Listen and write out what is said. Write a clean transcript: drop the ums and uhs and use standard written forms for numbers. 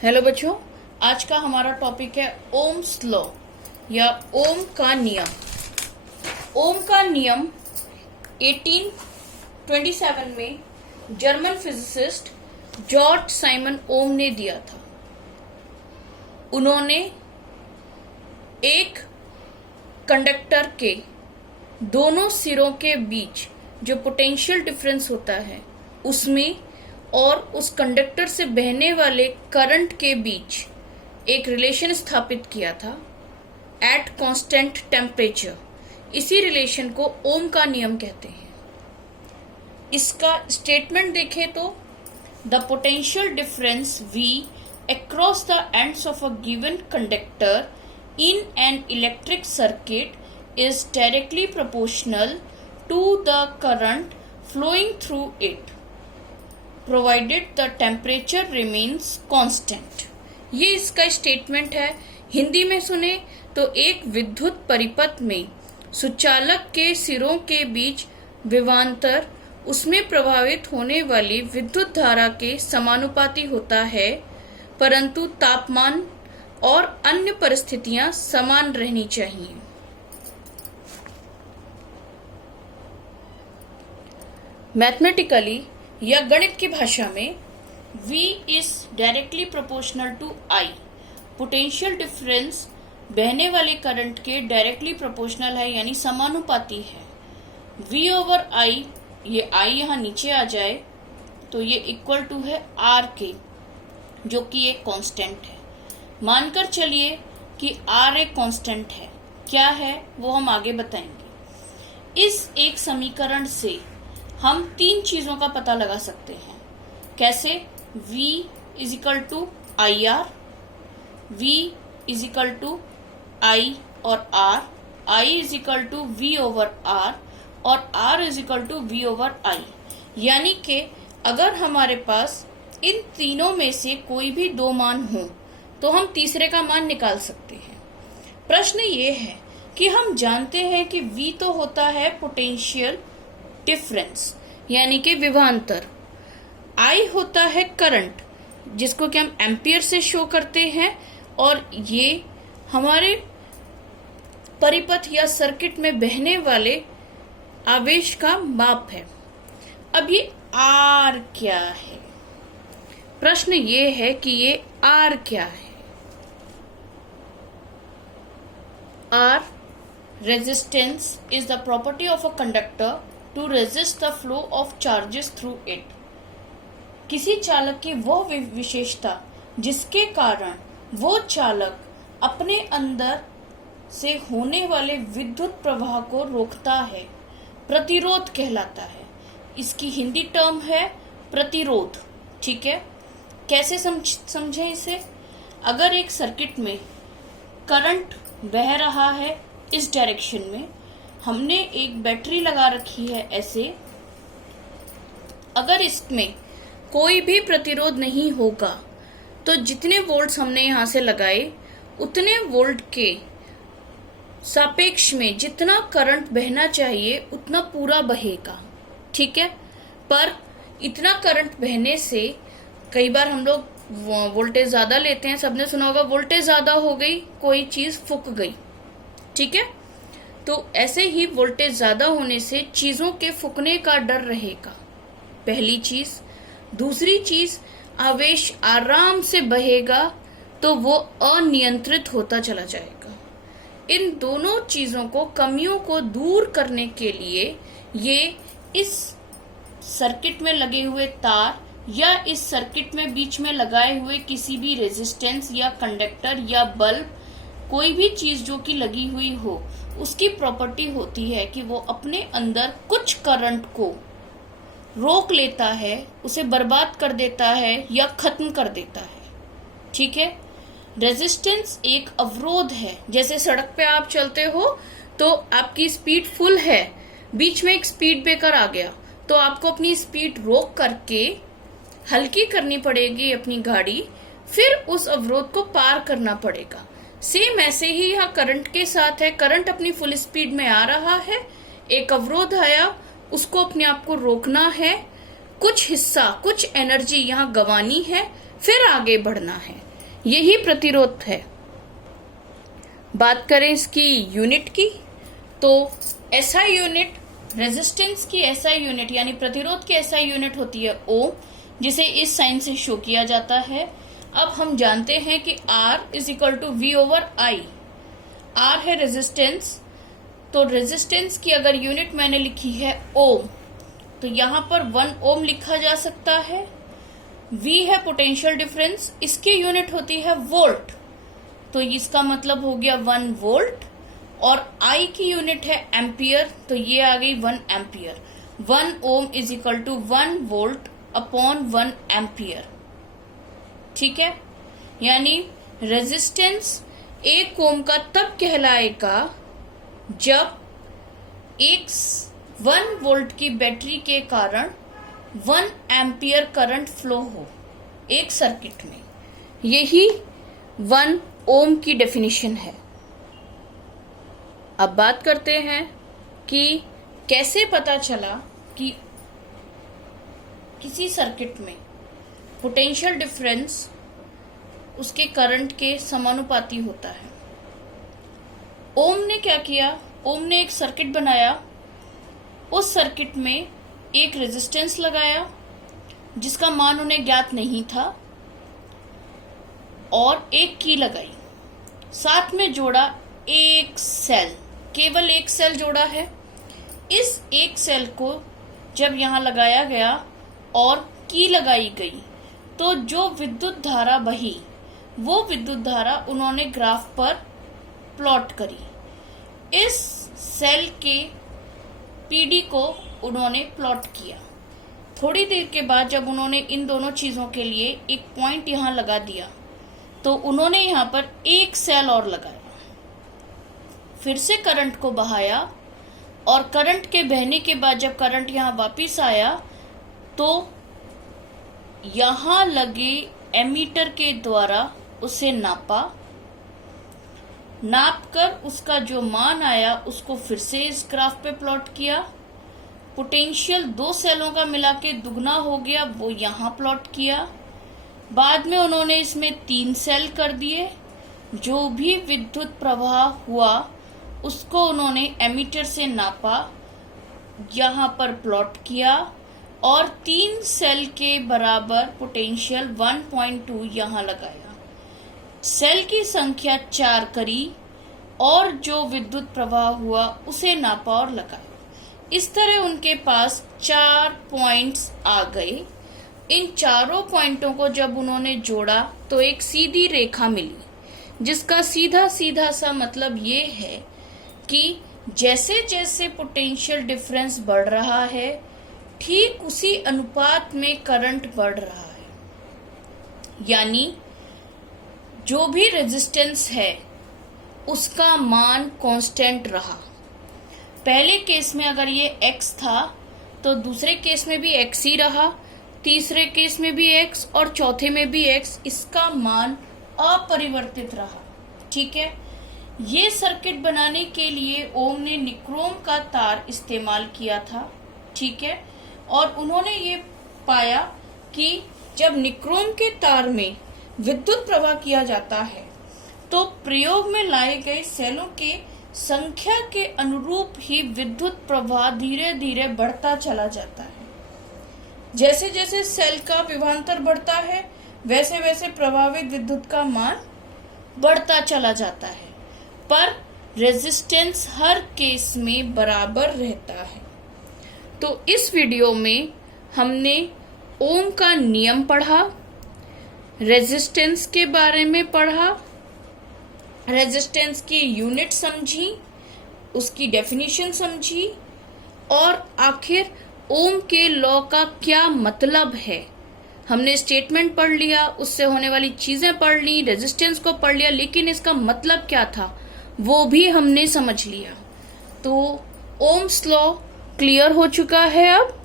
Hello बच्चों, आज का हमारा टॉपिक है ओम्स लॉ या ओम का नियम। ओम का नियम 1827 में जर्मन फिजिसिस्ट जॉर्ज साइमन ओम ने दिया था। उन्होंने एक कंडक्टर के दोनों सिरों के बीच जो पोटेंशियल डिफरेंस होता है उसमें और उस कंडक्टर से बहने वाले करंट के बीच एक रिलेशन स्थापित किया था एट कांस्टेंट टेम्परेचर। इसी रिलेशन को ओम का नियम कहते हैं। इसका स्टेटमेंट देखें तो the potential difference V across the ends of a given conductor in an electric circuit is directly proportional to the current flowing through it provided the temperature remains constant। ये इसका स्टेटमेंट है। हिंदी में सुने तो एक विद्युत परिपथ में सुचालक के सिरों के बीच विभवांतर उसमें प्रभावित होने वाली विद्युत धारा के समानुपाती होता है, परंतु तापमान और अन्य परिस्थितियां समान रहनी चाहिए। मैथमेटिकली या गणित की भाषा में V is directly proportional to I। Potential difference बहने वाले करंट के डायरेक्टली प्रोपोर्शनल है, यानी समानुपाती है। V ओवर I, ये I यहाँ नीचे आ जाए तो ये इक्वल टू है R के, जो कि एक कांस्टेंट है। मानकर चलिए कि R एक कांस्टेंट है। क्या है वो हम आगे बताएंगे। इस एक समीकरण से हम तीन चीजों का पता लगा सकते हैं। कैसे? V is equal to I R, V is equal to I और R, I is equal to V over R और R is equal to V over I। यानी कि अगर हमारे पास इन तीनों में से कोई भी दो मान हो तो हम तीसरे का मान निकाल सकते हैं। प्रश्न ये है कि हम जानते हैं कि V तो होता है पोटेंशियल डिफरेंस यानी कि विभवांतर, I होता है करंट जिसको कि हम एम्पियर से शो करते हैं, और ये हमारे परिपथ या सर्किट में बहने वाले आवेश का माप है। अब ये R क्या है? प्रश्न ये है कि ये R क्या है। R resistance is the property of a conductor to resist the flow of charges through it। किसी चालक की वह विशेषता जिसके कारण वो चालक अपने अंदर से होने वाले विद्युत प्रवाह को रोकता है, प्रतिरोध कहलाता है। इसकी हिंदी टर्म है प्रतिरोध। ठीक है, कैसे समझें इसे? अगर एक सर्किट में करंट बह रहा है इस डायरेक्शन में, हमने एक बैटरी लगा रखी है ऐसे, अगर इसमें कोई भी प्रतिरोध नहीं होगा तो जितने वोल्ट्स हमने यहां से लगाए उतने वोल्ट के सापेक्ष में जितना करंट बहना चाहिए उतना पूरा बहेगा। ठीक है, पर इतना करंट बहने से कई बार हम लोग वोल्टेज ज्यादा लेते हैं। सबने सुना होगा वोल्टेज ज्यादा हो गई, कोई चीज फूक गई। ठीक है, तो ऐसे ही वोल्टेज ज्यादा होने से चीजों के फूकने का डर रहेगा, पहली चीज। दूसरी चीज, आवेश आराम से बहेगा तो वो अनियंत्रित होता चला जाएगा। इन दोनों चीजों को, कमियों को दूर करने के लिए ये इस सर्किट में लगे हुए तार या इस सर्किट में बीच में लगाए हुए किसी भी रेजिस्टेंस या कंडक्टर या बल्ब, कोई भी चीज जो कि लगी हुई हो, उसकी प्रॉपर्टी होती है कि वो अपने अंदर कुछ करंट को रोक लेता है, उसे बर्बाद कर देता है या खत्म कर देता है। ठीक है, रेजिस्टेंस एक अवरोध है। जैसे सड़क पे आप चलते हो तो आपकी स्पीड फुल है, बीच में एक स्पीड ब्रेकर आ गया तो आपको अपनी स्पीड रोक करके हल्की करनी पड़ेगी अपनी गाड़ी, फिर उस अवरोध को पार करना पड़ेगा। सेम ऐसे ही यहाँ करंट के साथ है। करंट अपनी फुल स्पीड में आ रहा है, एक अवरोध आया, उसको अपने आप को रोकना है, कुछ हिस्सा, कुछ एनर्जी यहाँ गंवानी है, फिर आगे बढ़ना है। यही प्रतिरोध है। बात करें इसकी यूनिट की, तो एसआई यूनिट, रेजिस्टेंस की एसआई यूनिट यानी प्रतिरोध की एसआई यूनिट होती है ओम, जिसे इस साइन से शो किया जाता है। अब हम जानते हैं कि R is equal to V over I. R है रेजिस्टेंस, तो रेजिस्टेंस की अगर यूनिट मैंने लिखी है ओम, तो यहां पर 1 ओम लिखा जा सकता है। V है पोटेंशियल डिफरेंस, इसकी यूनिट होती है वोल्ट, तो इसका मतलब हो गया 1 वोल्ट, और I की यूनिट है एम्पियर, तो ये आ गई 1 ampere. 1 ohm is equal to 1 volt upon 1 ampere. ठीक है, यानी रेजिस्टेंस 1 ओम का तब कहलाएगा जब 1 वोल्ट की बैटरी के कारण 1 एम्पियर करंट फ्लो हो एक सर्किट में। यही 1 ओम की डेफिनेशन है। अब बात करते हैं कि कैसे पता चला कि किसी सर्किट में पोटेंशियल डिफरेंस उसके करंट के समानुपाती होता है। ओम ने क्या किया, ओम ने एक सर्किट बनाया, उस सर्किट में एक रेजिस्टेंस लगाया जिसका मान उन्हें ज्ञात नहीं था, और एक की लगाई, साथ में जोड़ा एक सेल, केवल एक सेल जोड़ा है। इस एक सेल को जब यहां लगाया गया और की लगाई गई, तो जो विद्युत धारा बही, वो विद्युत धारा उन्होंने ग्राफ पर प्लॉट करी। इस सेल के पीडी को उन्होंने प्लॉट किया। थोड़ी देर के बाद जब उन्होंने इन दोनों चीजों के लिए एक पॉइंट यहां लगा दिया, तो उन्होंने यहां पर एक सेल और लगाया, फिर से करंट को बहाया, और करंट के बहने के बाद जब करंट यहां वापस आया, तो यहां लगे एमीटर के द्वारा उसे नापा, नापकर उसका जो मान आया उसको फिर से इस ग्राफ पे प्लॉट किया। पोटेंशियल 2 सेलों का मिला के दुगना हो गया, वो यहां प्लॉट किया। बाद में उन्होंने इसमें 3 सेल कर दिए। जो भी विद्युत प्रवाह हुआ उसको उन्होंने एमीटर से नापा, यहां पर प्लॉट किया, और 3 सेल के बराबर पोटेंशियल 1.2 यहां लगाया। सेल की संख्या 4 करी, और जो विद्युत प्रवाह हुआ उसे नापा और लगाया। इस तरह उनके पास 4 पॉइंट्स आ गए। इन चारों पॉइंटों को जब उन्होंने जोड़ा तो एक सीधी रेखा मिली, जिसका सीधा सीधा सा मतलब ये है कि जैसे जैसे पोटेंशियल डिफरेंस बढ़ रहा है, ठीक उसी अनुपात में करंट बढ़ रहा है। यानी जो भी रेजिस्टेंस है उसका मान कांस्टेंट रहा। पहले केस में अगर ये x था, तो दूसरे केस में भी x ही रहा, तीसरे केस में भी x, और चौथे में भी x। इसका मान अपरिवर्तित रहा। ठीक है, ये सर्किट बनाने के लिए ओम ने निक्रोम का तार इस्तेमाल किया था। ठीक है, और उन्होंने ये पाया कि जब निक्रोम के तार में विद्युत प्रवाह किया जाता है, तो प्रयोग में लाए गए सेलों के संख्या के अनुरूप ही विद्युत प्रवाह धीरे धीरे बढ़ता चला जाता है। जैसे जैसे सेल का विभवांतर बढ़ता है, वैसे वैसे प्रभावित विद्युत का मान बढ़ता चला जाता है, पर रेजिस्टेंस हर केस में बराबर रहता है। तो इस वीडियो में हमने ओम का नियम पढ़ा, रेजिस्टेंस के बारे में पढ़ा, रेजिस्टेंस की यूनिट समझी, उसकी डेफिनेशन समझी, और आखिर ओम के लॉ का क्या मतलब है। हमने स्टेटमेंट पढ़ लिया, उससे होने वाली चीजें पढ़ ली, रेजिस्टेंस को पढ़ लिया, लेकिन इसका मतलब क्या था वो भी हमने समझ लिया। तो ओम्स लॉ क्लियर हो चुका है अब।